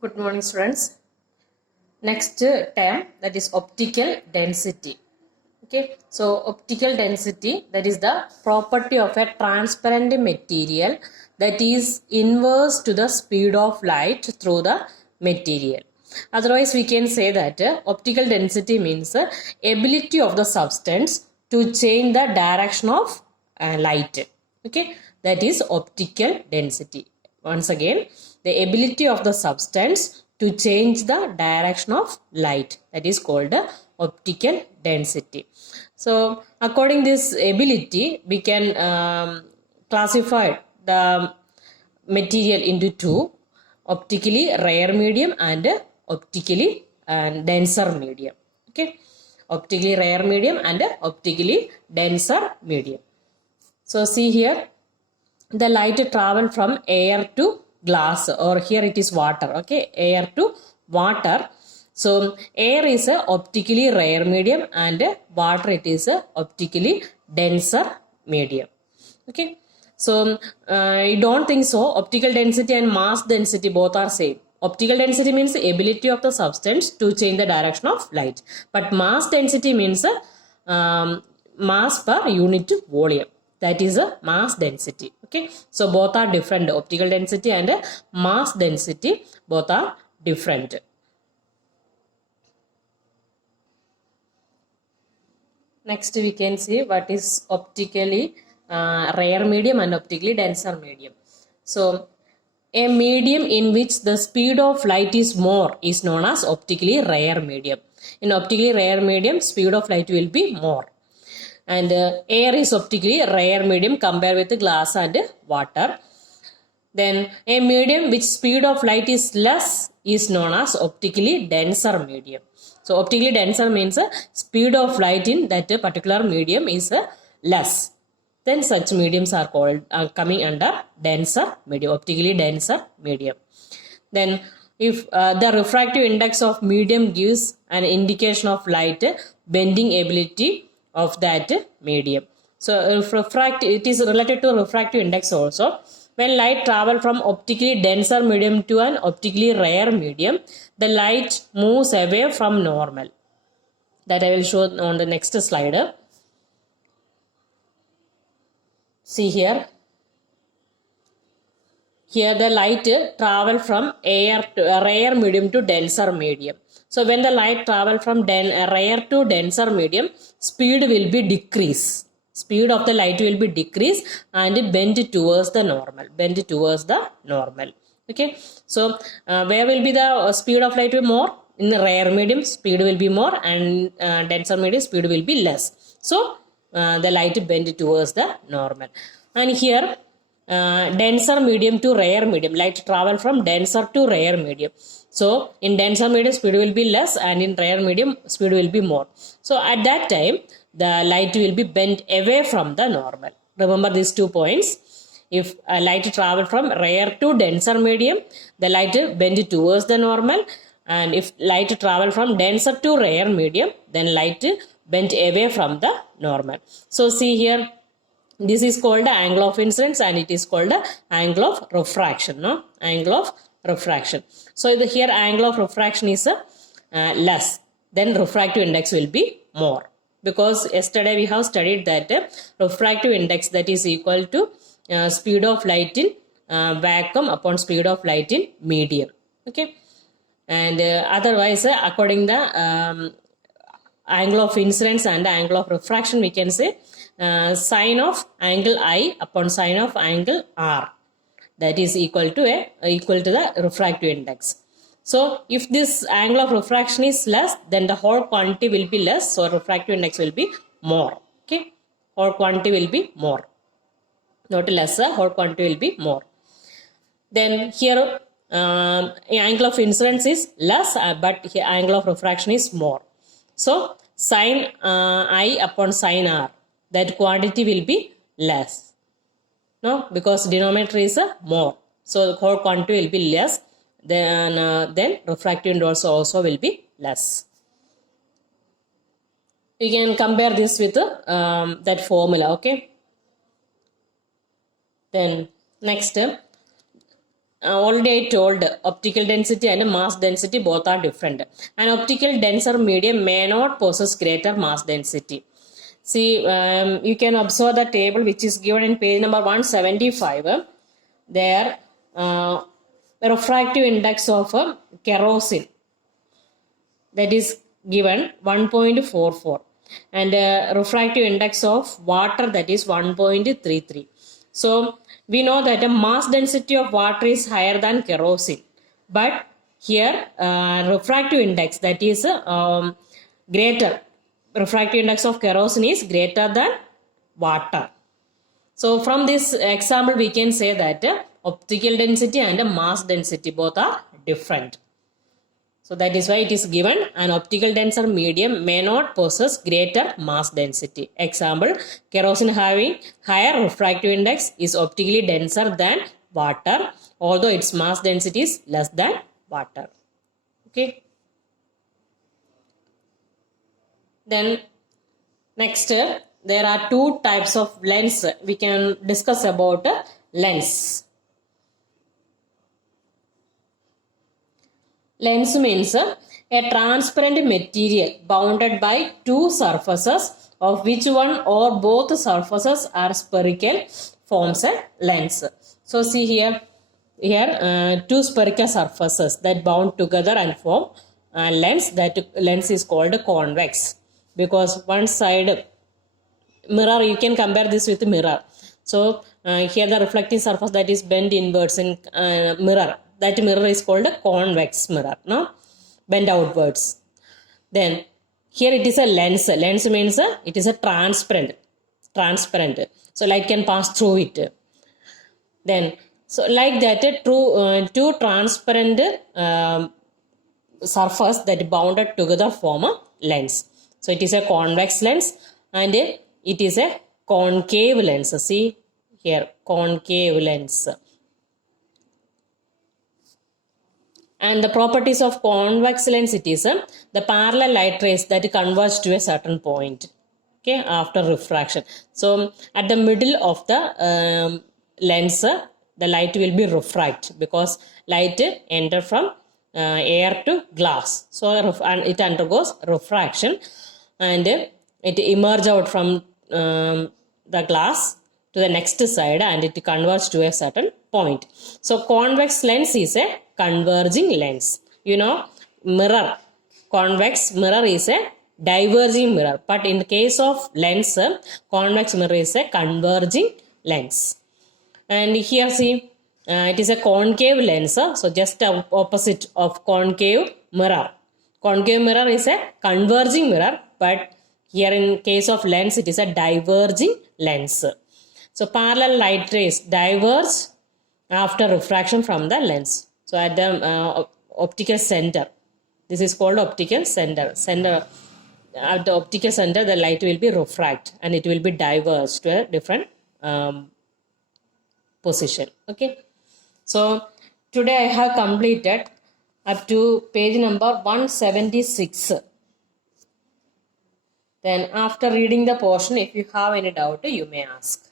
Good morning, students. Next term, that is optical density. Okay, so optical density, that is the property of a transparent material that is inverse to the speed of light through the material. Otherwise, we can say that optical density means ability of the substance to change the direction of light. Okay, that is optical density. Once again, the ability of the substance to change the direction of light, that is called optical density. So according this ability, we can classify the material into two: optically rare medium and optically denser medium. Okay, optically rare medium and optically denser medium. So see here, the light travel from air to glass, or here it is water. Okay, air to water. So air is a optically rare medium and water it is a optically denser medium. Okay, so I don't think so optical density and mass density both are same. Optical density means the ability of the substance to change the direction of light, but mass density means mass per unit volume, that is a mass density. Okay, so both are different. Optical density and mass density both are different. Next we can see what is optically rare medium and optically denser medium. So a medium in which the speed of light is more is known as optically rare medium. In optically rare medium, speed of light will be more. And air is optically rare medium compared with glass and water. Then a medium which speed of light is less is known as optically denser medium. So optically denser means speed of light in that particular medium is less. Then such mediums are called coming under denser medium, optically denser medium. Then if the refractive index of medium gives an indication of light bending ability of that medium. So it is related to refractive index also. When light travel from optically denser medium to an optically rare medium, the light moves away from normal. That I will show on the next slide. See here. Here the light travel from rare medium to denser medium. So when the light travel from rare to denser medium, speed will be decrease. Speed of the light will be decreased and bend towards the normal. Bend towards the normal. Okay. So where will be the speed of light will be more? In the rare medium, speed will be more, and denser medium, speed will be less. So the light bend towards the normal. And here denser medium to rare medium, light travel from denser to rare medium. So in denser medium speed will be less, and in rare medium speed will be more. So at that time the light will be bent away from the normal. Remember these 2 points. If light travel from rare to denser medium, the light bend towards the normal, and if light travel from denser to rare medium, then light bent away from the normal. So see here, this is called the angle of incidence and it is called the angle of refraction. No, angle of refraction. So here angle of refraction is less, then refractive index will be more, because yesterday we have studied that refractive index, that is equal to speed of light in vacuum upon speed of light in medium. Okay, and otherwise according the angle of incidence and angle of refraction, we can say sine of angle I upon sine of angle R, that is equal to the refractive index. So if this angle of refraction is less, then the whole quantity will be less, so refractive index will be more. Okay, whole quantity will be more, not lesser, whole quantity will be more. Then here angle of incidence is less, but here angle of refraction is more. So sine I upon sine R, that quantity will be less. No, because denominator is more. So the whole quantity will be less. Then refractive index also will be less. We can compare this with that formula. Okay. Then next, already I told optical density and mass density both are different. An optical denser medium may not possess greater mass density. See, you can observe the table which is given in page number 175. There, refractive index of kerosene, that is given 1.44, and refractive index of water, that is 1.33. So we know that the mass density of water is higher than kerosene, but here refractive index, that is greater. Refractive index of kerosene is greater than water. So from this example we can say that optical density and mass density both are different. So that is why it is given an optical denser medium may not possess greater mass density. Example, kerosene having higher refractive index is optically denser than water, although its mass density is less than water. Okay. Then next, there are two types of lens. We can discuss about lens. Lens means a transparent material bounded by two surfaces of which one or both surfaces are spherical forms a lens. So see here two spherical surfaces that bound together and form a lens. That lens is called convex, because one side mirror, you can compare this with mirror. So here the reflecting surface that is bent inwards in mirror, that mirror is called a convex mirror, no, bent outwards. Then here it is a lens. Lens means it is a transparent. So light can pass through it. Then so like that, two transparent surface that bounded together form a lens. So it is a convex lens and it is a concave lens. See here, concave lens. And the properties of convex lens, it is the parallel light rays that converge to a certain point, okay, after refraction. So at the middle of the lens, the light will be refract, because light enter from air to glass. So it undergoes refraction and it emerge out from the glass to the next side and it converges to a certain point. So convex lens is a converging lens. You know, mirror, convex mirror is a diverging mirror, but in the case of lens, convex mirror is a converging lens. And here see, it is a concave lens, so just opposite of concave mirror. Concave mirror is a converging mirror, but here in case of lens, it is a diverging lens. So parallel light rays diverge after refraction from the lens. So at the optical center, this is called optical center. At the optical center, the light will be refract and it will be diverged to a different position. Okay. So today I have completed up to page number 176. Then after reading the portion, if you have any doubt, you may ask.